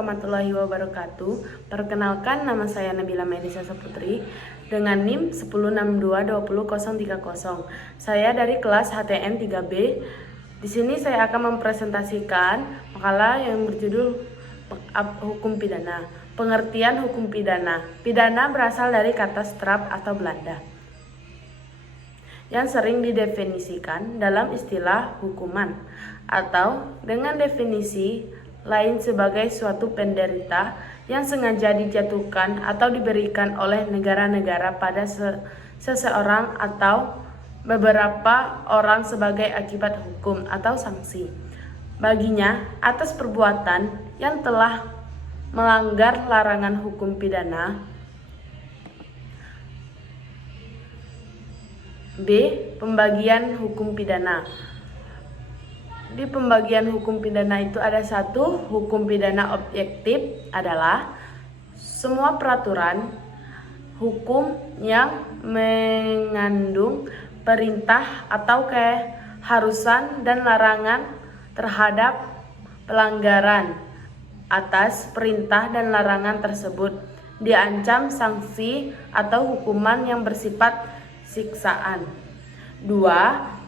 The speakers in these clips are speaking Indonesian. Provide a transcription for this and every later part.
warahmatullahi wabarakatuh. Perkenalkan, nama saya Nabila Melisa Saputri dengan NIM 106222030. Saya dari kelas HTN 3B. Di sini saya akan mempresentasikan makalah yang berjudul Hukum Pidana. Pengertian hukum pidana. Pidana berasal dari kata straf atau Belanda yang sering didefinisikan dalam istilah hukuman, atau dengan definisi lain sebagai suatu penderita yang sengaja dijatuhkan atau diberikan oleh negara-negara pada seseorang atau beberapa orang sebagai akibat hukum atau sanksi baginya atas perbuatan yang telah melanggar larangan hukum pidana. B. Pembagian hukum pidana. Di pembagian hukum pidana itu ada satu, hukum pidana objektif adalah semua peraturan hukum yang mengandung perintah atau keharusan dan larangan terhadap pelanggaran atas perintah dan larangan tersebut diancam sanksi atau hukuman yang bersifat siksaan. 2.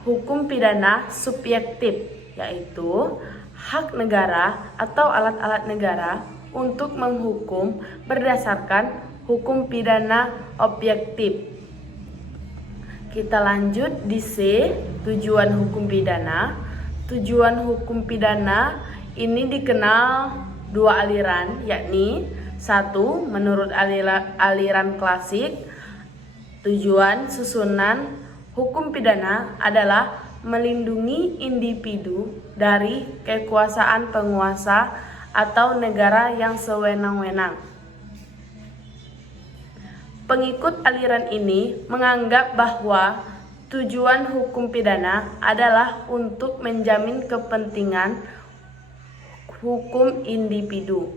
Hukum pidana subjektif, yaitu hak negara atau alat-alat negara untuk menghukum berdasarkan hukum pidana objektif. Kita lanjut di C, tujuan hukum pidana. Tujuan hukum pidana ini dikenal dua aliran, yakni satu, menurut aliran klasik, tujuan susunan hukum pidana adalah melindungi individu dari kekuasaan penguasa atau negara yang sewenang-wenang. Pengikut aliran ini menganggap bahwa tujuan hukum pidana adalah untuk menjamin kepentingan hukum individu.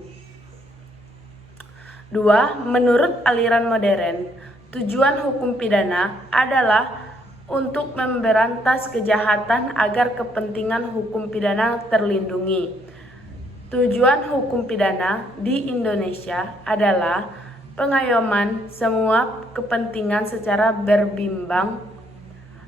2. Menurut aliran modern, tujuan hukum pidana adalah untuk memberantas kejahatan agar kepentingan hukum pidana terlindungi. Tujuan hukum pidana di Indonesia adalah pengayoman semua kepentingan secara berbimbang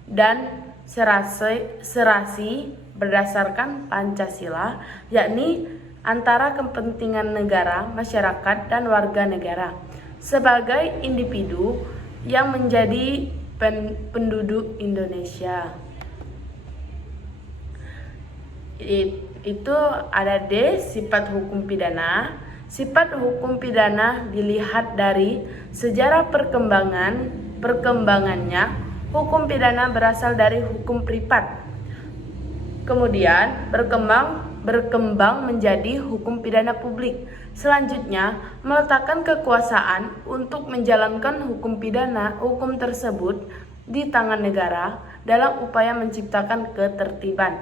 dan serasi berdasarkan Pancasila, yakni antara kepentingan negara, masyarakat, dan warga negara sebagai individu yang menjadi penduduk Indonesia. Itu ada D, sifat hukum pidana. Sifat hukum pidana dilihat dari sejarah perkembangannya. Hukum pidana berasal dari hukum privat, kemudian berkembang menjadi hukum pidana publik. Selanjutnya, meletakkan kekuasaan untuk menjalankan hukum tersebut di tangan negara dalam upaya menciptakan ketertiban.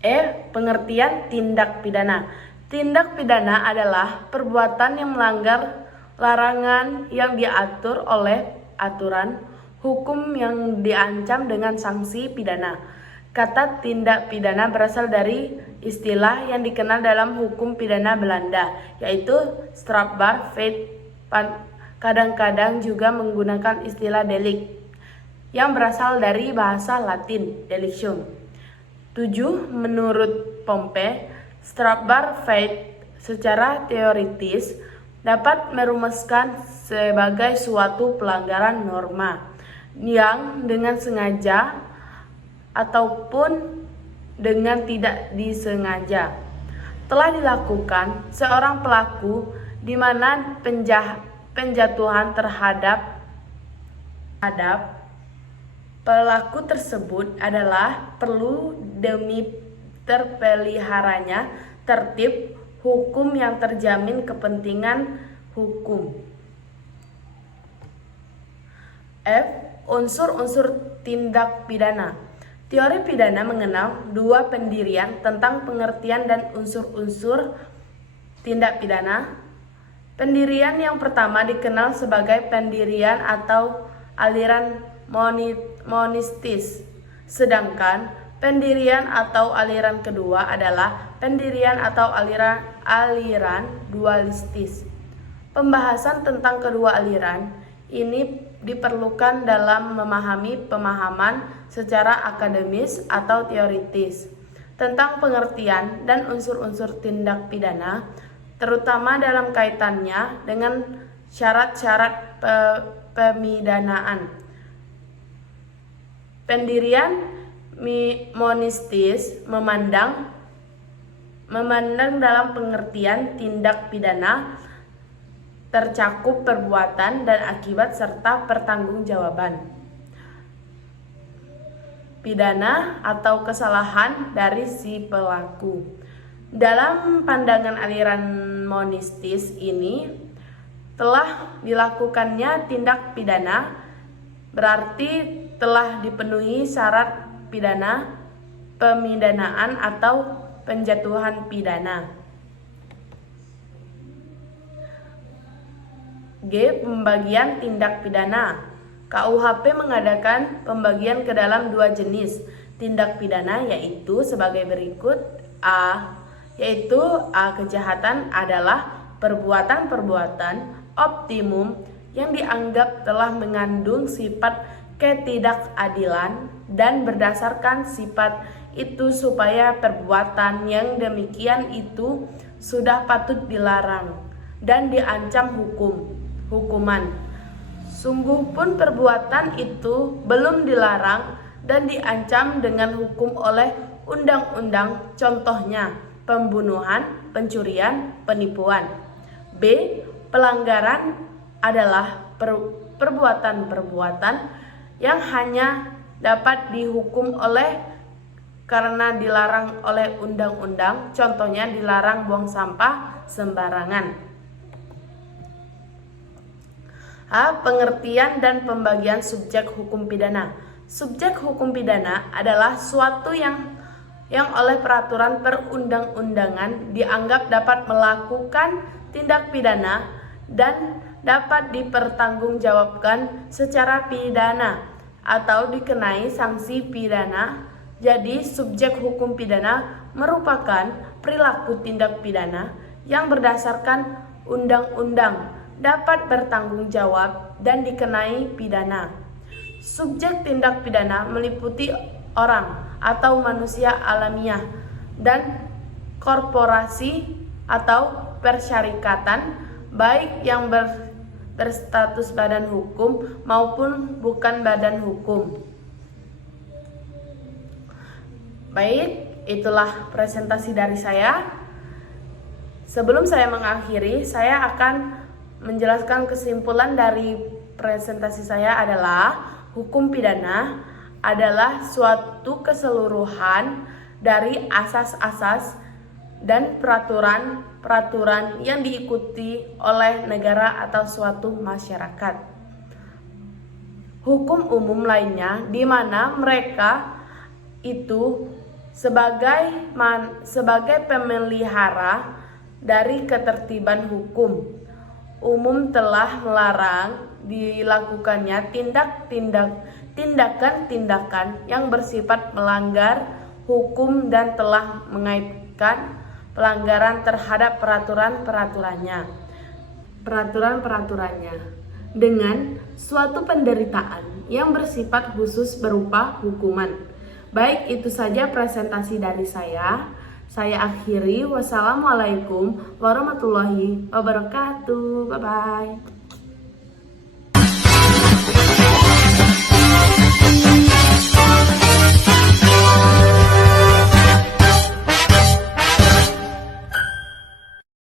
E. Pengertian tindak pidana. Tindak pidana adalah perbuatan yang melanggar larangan yang diatur oleh aturan hukum yang diancam dengan sanksi pidana. Kata tindak pidana berasal dari istilah yang dikenal dalam hukum pidana Belanda, yaitu strafbaar. Kadang-kadang juga menggunakan istilah delik yang berasal dari bahasa Latin, delicium. 7. Menurut Pompe, strafbaar secara teoritis dapat merumuskan sebagai suatu pelanggaran norma yang dengan sengaja ataupun dengan tidak disengaja telah dilakukan seorang pelaku, di mana penjatuhan terhadap pelaku tersebut adalah perlu demi terpeliharanya tertib hukum yang terjamin kepentingan hukum. F. Unsur-unsur tindak pidana. Teori pidana mengenal dua pendirian tentang pengertian dan unsur-unsur tindak pidana. Pendirian yang pertama dikenal sebagai pendirian atau aliran monistis, sedangkan Pendirian atau aliran kedua adalah pendirian atau aliran dualistis. Pembahasan tentang kedua aliran ini diperlukan dalam memahami pemahaman secara akademis atau teoritis tentang pengertian dan unsur-unsur tindak pidana, terutama dalam kaitannya dengan syarat-syarat pemidanaan. Pendirian monistis memandang dalam pengertian tindak pidana tercakup perbuatan dan akibat serta pertanggungjawaban pidana atau kesalahan dari si pelaku. Dalam pandangan aliran monistis ini, telah dilakukannya tindak pidana berarti telah dipenuhi syarat pidana, pemidanaan atau penjatuhan pidana. G. Pembagian tindak pidana. KUHP mengadakan pembagian ke dalam dua jenis tindak pidana, yaitu sebagai berikut. A. Kejahatan adalah perbuatan-perbuatan optimum yang dianggap telah mengandung sifat ketidakadilan dan berdasarkan sifat itu supaya perbuatan yang demikian itu sudah patut dilarang dan diancam hukuman. Sungguh pun perbuatan itu belum dilarang dan diancam dengan hukum oleh undang-undang, contohnya pembunuhan, pencurian, penipuan. B. Pelanggaran adalah perbuatan-perbuatan yang hanya dapat dihukum karena dilarang oleh undang-undang, contohnya dilarang buang sampah sembarangan. A. Pengertian dan pembagian subjek hukum pidana. Subjek hukum pidana adalah suatu yang oleh peraturan perundang-undangan dianggap dapat melakukan tindak pidana dan dapat dipertanggungjawabkan secara pidana atau dikenai sanksi pidana. Jadi, subjek hukum pidana merupakan perilaku tindak pidana yang berdasarkan undang-undang, dapat bertanggung jawab dan dikenai pidana. Subjek tindak pidana meliputi orang atau manusia alamiah dan korporasi atau persyarikatan, baik yang berstatus badan hukum maupun bukan badan hukum. Baik, itulah presentasi dari saya. Sebelum saya mengakhiri, saya akan menjelaskan kesimpulan dari presentasi saya adalah hukum pidana adalah suatu keseluruhan dari asas-asas dan peraturan-peraturan yang diikuti oleh negara atau suatu masyarakat. Hukum umum lainnya di mana mereka itu sebagai pemelihara dari ketertiban hukum umum telah melarang dilakukannya tindakan-tindakan yang bersifat melanggar hukum dan telah mengaitkan pelanggaran terhadap peraturan-peraturannya dengan suatu penderitaan yang bersifat khusus berupa hukuman. Baik, itu saja presentasi dari saya. Saya akhiri. Wassalamualaikum warahmatullahi wabarakatuh. Bye-bye.